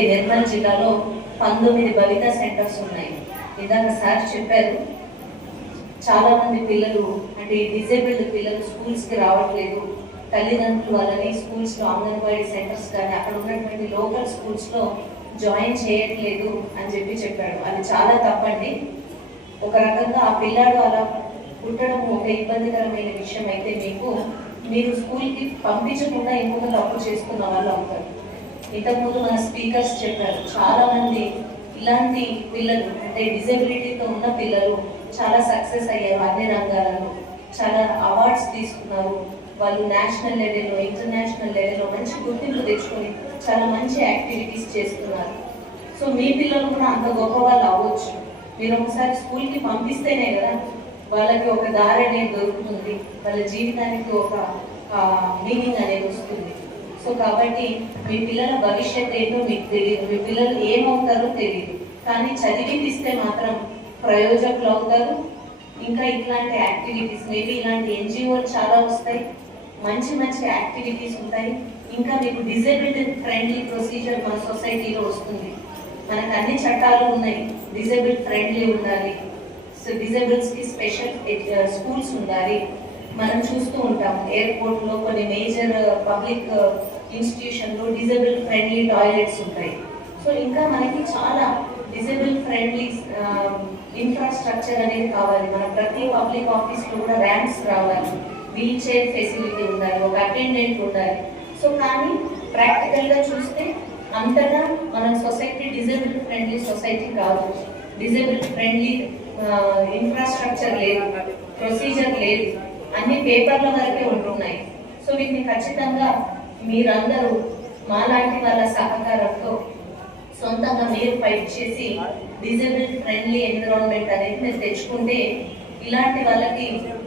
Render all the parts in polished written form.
Only Nirmal జిల్లాలో 19 భవితా centres ఉన్నాయి. ఇందాక సార్ చెప్పారు, చాలా మంది పిల్లలు అంటే డిజేబుల్డ్ పిల్లలు స్కూల్స్కి రావట్లేదు, తల్లిదండ్రులు వాళ్ళని స్కూల్స్లో అంగన్వాడీ సెంటర్స్ కానీ అక్కడ ఉన్నటువంటి లోకల్ స్కూల్స్లో జాయిన్ చేయట్లేదు అని చెప్పాడు. అది చాలా తప్పండి. ఒక రకంగా ఆ పిల్లాడు అలా పుట్టడం ఒక ఇబ్బందికరమైన విషయం అయితే మీరు స్కూల్కి పంపించకుండా ఇంకొక తప్పు చేసుకున్న వాళ్ళు అవుతారు. ఇంతకుముందు మన స్పీకర్స్ చెప్పారు, చాలా మంది ఇలాంటి పిల్లలు అంటే డిజబిలిటీతో ఉన్న పిల్లలు చాలా సక్సెస్ అయ్యారు, అన్ని రంగాలలో చాలా అవార్డ్స్ తీసుకున్నారు. వాళ్ళు నేషనల్ లెవెల్లో, ఇంటర్నేషనల్ లెవెల్లో మంచి గుర్తింపు తెచ్చుకొని చాలా మంచి యాక్టివిటీస్ చేస్తున్నారు. సో మీ పిల్లలు కూడా అంత గొప్ప వాళ్ళు అవ్వచ్చు. మీరు ఒకసారి స్కూల్కి పంపిస్తేనే కదా వాళ్ళకి ఒక దారి అనేది దొరుకుతుంది, వాళ్ళ జీవితానికి ఒక మీనింగ్ అనేది వస్తుంది. సో కాబట్టి మీ పిల్లల భవిష్యత్ ఏంటో మీకు తెలియదు, మీ పిల్లలు ఏమవుతారో తెలియదు, కానీ చదివిపిస్తే మాత్రం ప్రయోజకులు అవుతారు. ఇంకా ఇట్లాంటి యాక్టివిటీస్ మేబీ ఇలాంటి ఎన్జిఓలు చాలా వస్తాయి, మంచి మంచి యాక్టివిటీస్ ఉంటాయి. ఇంకా మీకు డిజేబుల్డ్ ఫ్రెండ్లీ ప్రొసీజర్ మన సొసైటీలో వస్తుంది. మనకు అన్ని చట్టాలు ఉన్నాయి, డిజేబుల్డ్ ఫ్రెండ్లీ ఉండాలి, సో డిజేబుల్స్కి స్పెషల్ స్కూల్స్ ఉండాలి. మనం చూస్తూ ఉంటాం ఎయిర్పోర్ట్లో కొన్ని మేజర్ పబ్లిక్ ఇన్స్టిట్యూషన్లో డిజేబుల్డ్ ఫ్రెండ్లీ టాయిలెట్స్ ఉంటాయి. సో ఇంకా మనకి చాలా డిజేబుల్డ్ ఫ్రెండ్లీ ఇన్ఫ్రాస్ట్రక్చర్ అనేది కావాలి. మన ప్రతి పబ్లిక్ ఆఫీస్లో కూడా ర్యాంప్స్ రావాలి, వీల్ చైర్ ఫెసిలిటీ ఉండాలి, ఒక అటెండెంట్ ఉండాలి. సో కానీ ప్రాక్టికల్గా చూస్తే అంతగా మన సొసైటీ డిజేబుల్డ్ ఫ్రెండ్లీ సొసైటీ కాదు. డిజేబుల్డ్ ఫ్రెండ్లీ ఇన్ఫ్రాస్ట్రక్చర్ లేదు, ప్రొసీజర్ లేదు, అన్ని పేపర్ల వరకే ఉంటున్నాయి. సో వీటిని ఖచ్చితంగా మీరందరూ మాలాంటి వాళ్ళ సహకారంతో సొంతంగా మీరు ఫైట్ చేసి డిజేబుల్డ్ ఫ్రెండ్లీ ఎన్విరాన్మెంట్ అనేది మీరు తెచ్చుకుంటే ఇలాంటి వాళ్ళకి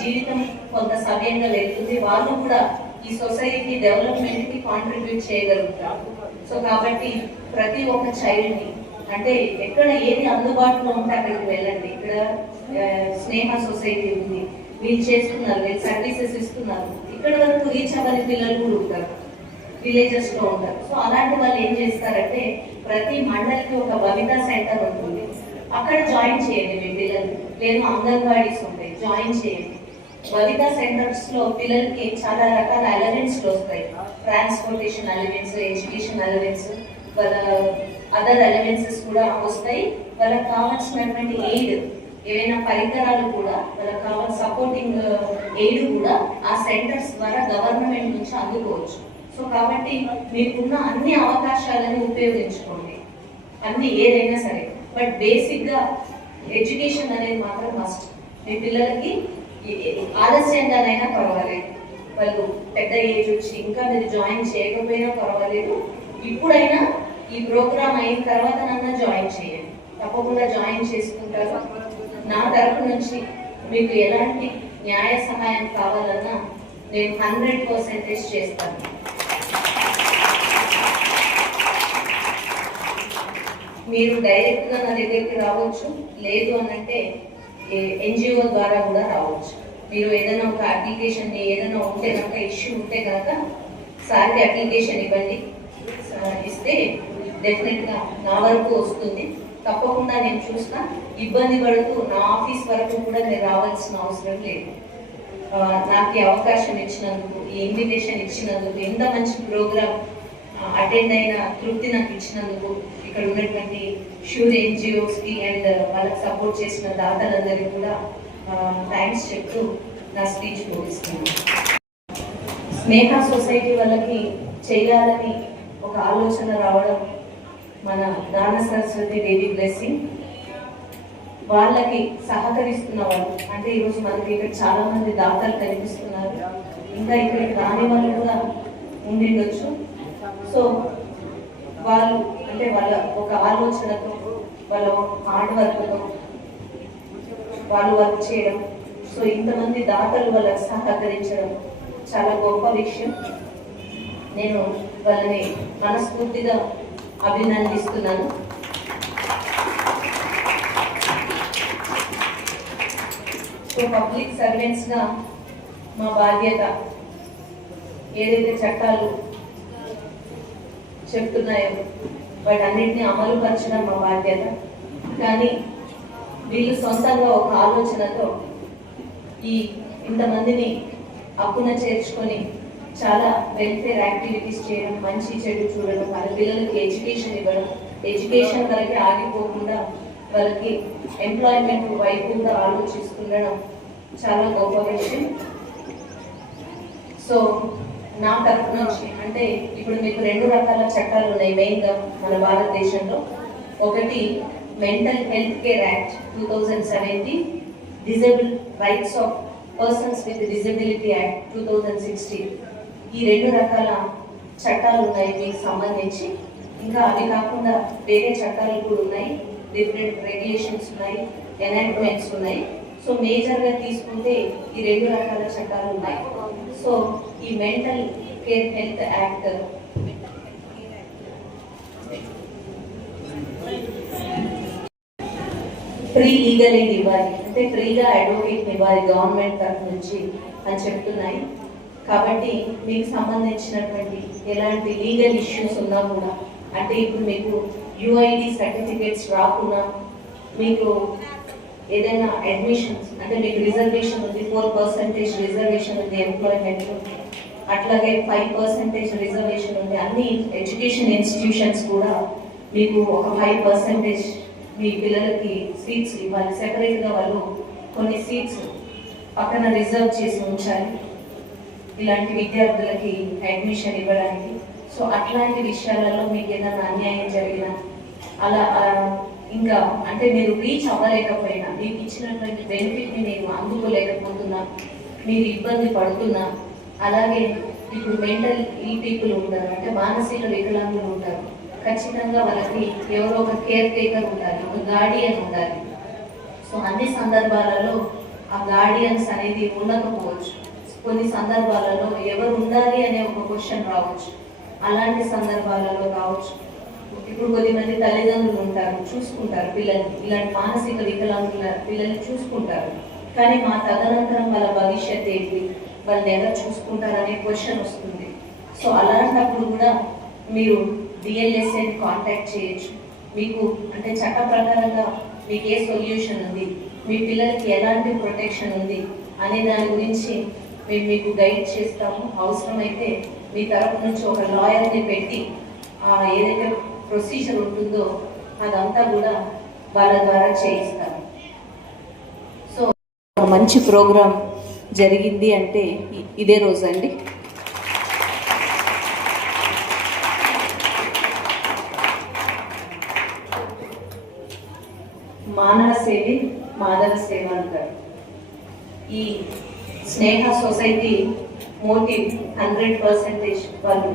జీవితం కొంత సవ్యంగా వెళ్తుంది, వాళ్ళు కూడా ఈ సొసైటీ డెవలప్మెంట్కి కాంట్రిబ్యూట్ చేయగలుగుతారు. సో కాబట్టి ప్రతి ఒక్క చైల్డ్ని అంటే ఎక్కడ ఏది అందుబాటులో ఉంటే అక్కడికి వెళ్ళండి. ఇక్కడ స్నేహ సొసైటీ ఉంది, వీళ్ళు చేస్తున్నారు, వీళ్ళు సర్వీసెస్ ఇస్తున్నారు. ఇక్కడ వరకు రీచ్ అవ్వని పిల్లలు కూడా ఉంటారు, విలేజెస్లో ఉంటారు. సో అలాంటి వాళ్ళు ఏం చేస్తారంటే ప్రతి మండలికి ఒక భవితా సెంటర్ ఉంటుంది, అక్కడ జాయిన్ చేయండి మీ పిల్లలు. లేదు అంగన్వాడీస్ ఉంటాయి, జాయిన్ చేయండి. భవితా సెంటర్స్లో పిల్లలకి చాలా రకాల అలవెన్స్లు వస్తాయి, ట్రాన్స్పోర్టేషన్ అలవెన్స్, ఎడ్యుకేషన్ అలవెన్స్, వాళ్ళ అదర్ అలవెన్సెస్ కూడా వస్తాయి. వాళ్ళకి కావాల్సినటువంటి ఎయిడ్, ఏవైనా పరికరాలు కూడా వాళ్ళకి కావాల్సిన సపోర్టింగ్ ఎయిడ్ కూడా ఆ సెంటర్స్ ద్వారా గవర్నమెంట్ నుంచి అందుకోవచ్చు. సో కాబట్టి మీకున్న అన్ని అవకాశాలను ఉపయోగించుకోండి, అన్ని ఏదైనా సరే. బట్ బేసిక్గా ఎడ్యుకేషన్ అనేది మాత్రం మస్ట్. మీ పిల్లలకి ఆలస్యంగానైనా పర్వాలేదు, వాళ్ళు పెద్ద ఏజ్ వచ్చి ఇంకా మీరు జాయిన్ చేయకపోయినా పర్వాలేదు, ఇప్పుడైనా ఈ ప్రోగ్రామ్ అయిన తర్వాత నన్ను జాయిన్ చేయండి, తప్పకుండా జాయిన్ చేసుకుంటారు. నా తరపు నుంచి మీకు ఎలాంటి న్యాయ సహాయం కావాలన్నా నేను 100% చేస్తాను. మీరు డైరెక్ట్గా నా దగ్గరికి రావచ్చు, లేదు అనంటే ఎన్జిఓ ద్వారా కూడా రావచ్చు. మీరు ఏదైనా ఒక అప్లికేషన్ ఏదైనా ఉంటే కనుక ఇష్యూ ఉంటే కనుక సార్కి అప్లికేషన్ ఇవ్వండి, ఇస్తే డెఫినెట్గా నా వరకు వస్తుంది. తప్పకుండా నేను చూస్తా, ఇబ్బంది పడుతూ నా ఆఫీస్ వరకు కూడా మీరు రావాల్సిన అవసరం లేదు. నాకు ఈ అవకాశం ఇచ్చినందుకు, ఈ ఇన్విటేషన్ ఇచ్చినందుకు, ఇంత మంచి ప్రోగ్రామ్ అటెండ్ అయిన తృప్తి నాకు ఇచ్చినందుకు, ఇక్కడ ఉన్నటువంటి షూర్ ఎన్జిఓస్కి అండ్ వాళ్ళకి సపోర్ట్ చేసిన దాతలందరికీ కూడా థ్యాంక్స్ చెప్తూ నా స్పీచ్ ముగిస్తున్నాను. స్నేహ సొసైటీ వాళ్ళకి చేయాలని ఒక ఆలోచన రావడం మన దాన సరస్వతి దేవి బ్లెస్సింగ్. వాళ్ళకి సహకరిస్తున్న వాళ్ళు అంటే ఈరోజు మనకి ఇక్కడ చాలా మంది దాతలు కనిపిస్తున్నారు, ఇంకా ఇక్కడికి రాని వాళ్ళు కూడా ఉండిండొచ్చు. సో వాళ్ళు అంటే వాళ్ళ ఒక ఆలోచనతో, వాళ్ళ హార్డ్ వర్క్తో వాళ్ళు వర్క్ చేయడం, సో ఇంతమంది దాతలు వాళ్ళకి సహకరించడం చాలా గొప్ప విషయం. నేను వాళ్ళని మనస్ఫూర్తిగా అభినందిస్తున్నాను. సో పబ్లిక్ సర్వెంట్స్గా మా బాధ్యత ఏదైతే చట్టాలు చెప్తున్నాయో వాటన్నిటిని అమలు పరచడం మా బాధ్యత. కానీ వీళ్ళు సొంతంగా ఒక ఆలోచనతో ఈ ఇంతమందిని అప్పున చేర్చుకొని చాలా వెల్ఫేర్ యాక్టివిటీస్ చేయడం, మంచి చెడు చూడడం, వాళ్ళ పిల్లలకి ఎడ్యుకేషన్ ఇవ్వడం, ఎడ్యుకేషన్ వరకే ఆగిపోకుండా వాళ్ళకి ఎంప్లాయ్మెంట్ వైపు కూడా ఆలోచిస్తుండడం చాలా గొప్ప విషయం. సో నా తరఫు నుంచి అంటే ఇప్పుడు మీకు 2 రకాల చట్టాలు ఉన్నాయి మెయిన్గా మన భారతదేశంలో. ఒకటి mental health care act 2017, disable rights of persons with disability act 2016. ఈ 2 రకాల చట్టాలు ఉన్నాయి మీకు సంబంధించి. ఇంకా అవి కాకుండా వేరే చట్టాలు కూడా ఉన్నాయి, డిఫరెంట్ రెగ్యులేషన్స్ ఉన్నాయి, ఎనాక్ట్మెంట్స్ ఉన్నాయి. సో మేజర్గా తీసుకుంటే ఈ 2 రకాల చట్టాలు ఉన్నాయి. సో ఈ mental care health act free legal aid ఇవ్వాలి, అంటే ఫ్రీగా అడ్వకేట్ ఇవ్వాలి గవర్నమెంట్ తరఫు నుంచి అని చెప్తున్నాయి. కాబట్టి మీకు సంబంధించినటువంటి ఎలాంటి లీగల్ ఇష్యూస్ ఉన్నా కూడా, అంటే ఇప్పుడు మీకు యుఐడి సర్టిఫికేట్స్ రాకున్నా, మీకు ఏదైనా అడ్మిషన్స్ అంటే మీకు రిజర్వేషన్ ఉంది, 4% రిజర్వేషన్ ఉంది ఎంప్లాయ్మెంట్లో, అట్లాగే 5% రిజర్వేషన్ ఉంది, అన్ని ఎడ్యుకేషన్ ఇన్స్టిట్యూషన్స్ కూడా మీకు ఒక 5% మీ పిల్లలకి సీట్స్ ఇవ్వాలి. సెపరేట్గా వాళ్ళు కొన్ని సీట్స్ పక్కన రిజర్వ్ చేసి ఉంచాలి ఇలాంటి విద్యార్థులకి అడ్మిషన్ ఇవ్వడానికి. సో అట్లాంటి విషయాలలో మీకు ఏదైనా అన్యాయం జరిగినా, అలా ఇంకా అంటే మీరు రీచ్ అవ్వలేకపోయినా, మీకు ఇచ్చినటువంటి బెనిఫిట్ని నేను అందుకోలేకపోతున్నా, మీరు ఇబ్బంది పడుతున్నా, అలాగే ఇప్పుడు మెంటల్ పీపుల్ ఉంటారు, అంటే మానసిక వికలాంగులు ఉంటారు, ఖచ్చితంగా వాళ్ళకి ఎవరో ఒక కేర్ టేకర్ ఉండాలి, ఒక గార్డియన్ ఉండాలి. సో అన్ని సందర్భాలలో ఆ గార్డియన్స్ అనేది ఉండకపోవచ్చు. కొన్ని సందర్భాలలో ఎవరు ఉండాలి అనే ఒక క్వశ్చన్ రావచ్చు. అలాంటి సందర్భాలలో కావచ్చు. ఇప్పుడు కొద్దిమంది తల్లిదండ్రులు ఉంటారు, చూసుకుంటారు పిల్లల్ని, ఇలాంటి మానసిక వికలాంగుల పిల్లల్ని చూసుకుంటారు, కానీ మా తదనంతరం వాళ్ళ భవిష్యత్ ఏంటి, వాళ్ళని ఎవరు చూసుకుంటారు అనే క్వశ్చన్ వస్తుంది. సో అలాంటప్పుడు కూడా మీరు డిఎల్ఎస్ఏని కాంటాక్ట్ చేయొచ్చు. మీకు అంటే చట్ట ప్రకారంగా మీకు ఏ సొల్యూషన్ ఉంది, మీ పిల్లలకి ఎలాంటి ప్రొటెక్షన్ ఉంది అనే దాని గురించి మేము మీకు గైడ్ చేస్తాము. అవసరమైతే మీ తరపు నుంచి ఒక లాయర్ని పెట్టి ఏదైతే ప్రొసీజర్ ఉంటుందో అదంతా కూడా వాళ్ళ ద్వారా చేయిస్తాము. సో మంచి ప్రోగ్రామ్ జరిగింది అంటే ఇదే రోజు అండి. మానవ సేవి మాధవ సేవ అంటారు. ఈ స్నేహ సొసైటీ మోటివ్ 100% వాళ్ళు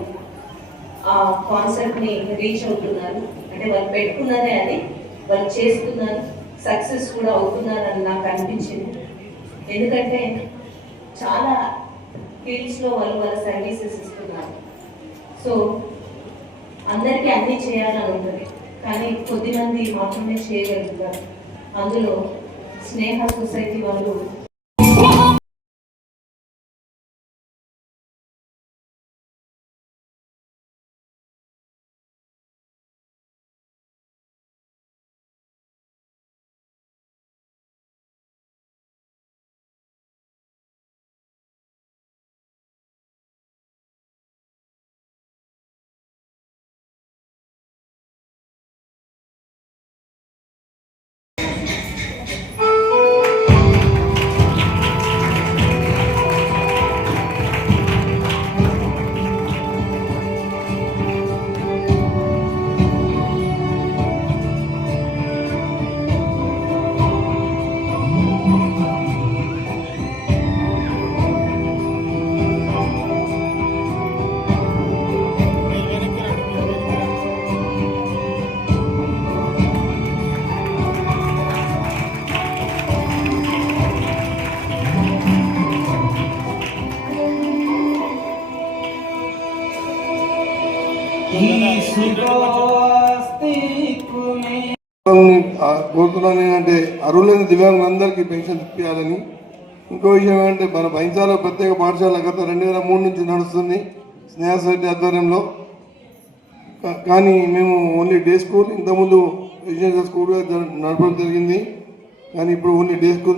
ఆ కాన్సెప్ట్ని రీచ్ అవుతున్నారు. అంటే వాళ్ళు పెట్టుకున్నదే అది వాళ్ళు చేస్తున్నారు, సక్సెస్ కూడా అవుతున్నారని నాకు అనిపించింది. ఎందుకంటే చాలా ఫీల్డ్స్లో వాళ్ళు వాళ్ళ సర్వీసెస్ ఇస్తున్నారు. సో అందరికీ అన్నీ చేయాలని ఉంటుంది, కానీ కొద్దిమంది మాత్రమే చేయగలుగుతారు. అందులో స్నేహ సొసైటీ వాళ్ళు కోరుతున్నాను ఏంటంటే అర్హులైన దివ్యాంగులందరికీ పెన్షన్ ఇప్పించాలని. ఇంకో విషయం ఏంటంటే మన బైంసాలో ప్రత్యేక పాఠశాల గత 2003 నుంచి నడుస్తుంది స్నేహ సొసైటీ ఆధ్వర్యంలో. కానీ మేము ఓన్లీ డే స్కూల్ ఇంతకుముందు రెసిడెన్షియల్ స్కూల్గా నడపడం జరిగింది. కానీ ఇప్పుడు ఓన్లీ డే స్కూల్